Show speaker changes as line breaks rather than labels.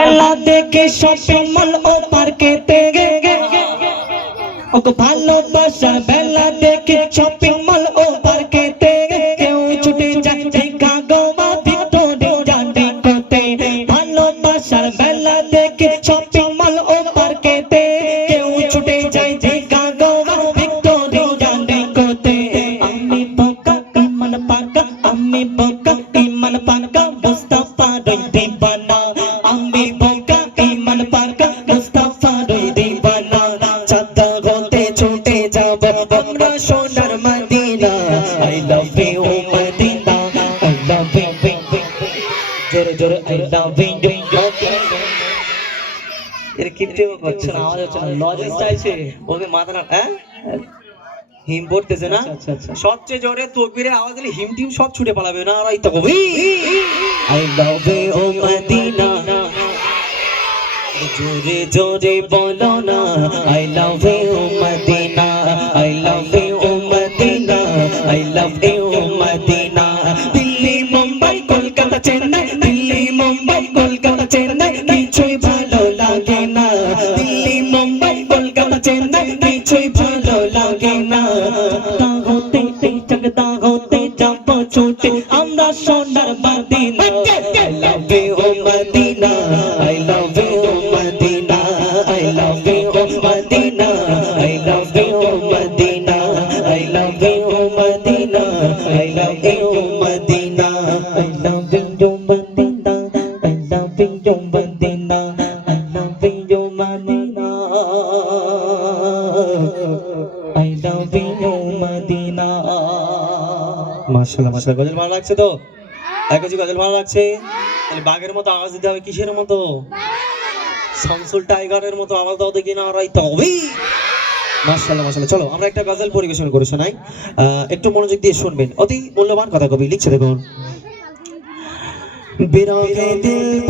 খেলা দেখে সপমল ও পার্কে ওকে ভালোবাসা বেলা দেখে শপিং মল ও পার্কে কেউ ছুটে যাচ্ছে কাগমা ভিতরে জানি করতে ভালোবাসার বেলা দেখে লাভ ইউ জোরে জোরে আই লাভ ইউ এর কিপটে হচ্ছে না আওয়াজ হচ্ছে না লজেস চাইছে ওকে মাথা না হ্যাঁ? হিম পড়তেছে না?
আচ্ছা, আচ্ছা।
সবচেয়ে জোরে তকবীরের আওয়াজ দিলে হিম টিম সব ছুটে পালাবে না? আর এই তকবি আই লাভ ইউ মদিনা জোরে জোরে বলো না I love you Medina Medina Delhi, Mumbai, Kolkata, Chennai, Delhi, Mumbai, Kolkata, Chennai, কিছুই ভালো লাগে না। দিল্লি, মুম্বাই, কলকাতা, চেন্নাই, কিছুই ভালো লাগে না। হতে জগদা হতে যাব ছুটে, আমরা সোনার Medina. Medina I love you Medina I love you Medina I love you Medina I কিছু গজল ভালো লাগছে বাঘের মতো আওয়াজ দিতে হবে কিসের মতো? শামসুল টাইগারের মতো আওয়াজ দাও দেখি না রাই তবে। মাশাআল্লাহ মাসাল্লাহ চলো, আমরা একটা গজল পরিবেশন করে শোনাই। একটু মনোযোগ দিয়ে শুনবেন। অতি মূল্যবান কথা কবি লিখছে দেখুন। বিরহে দিল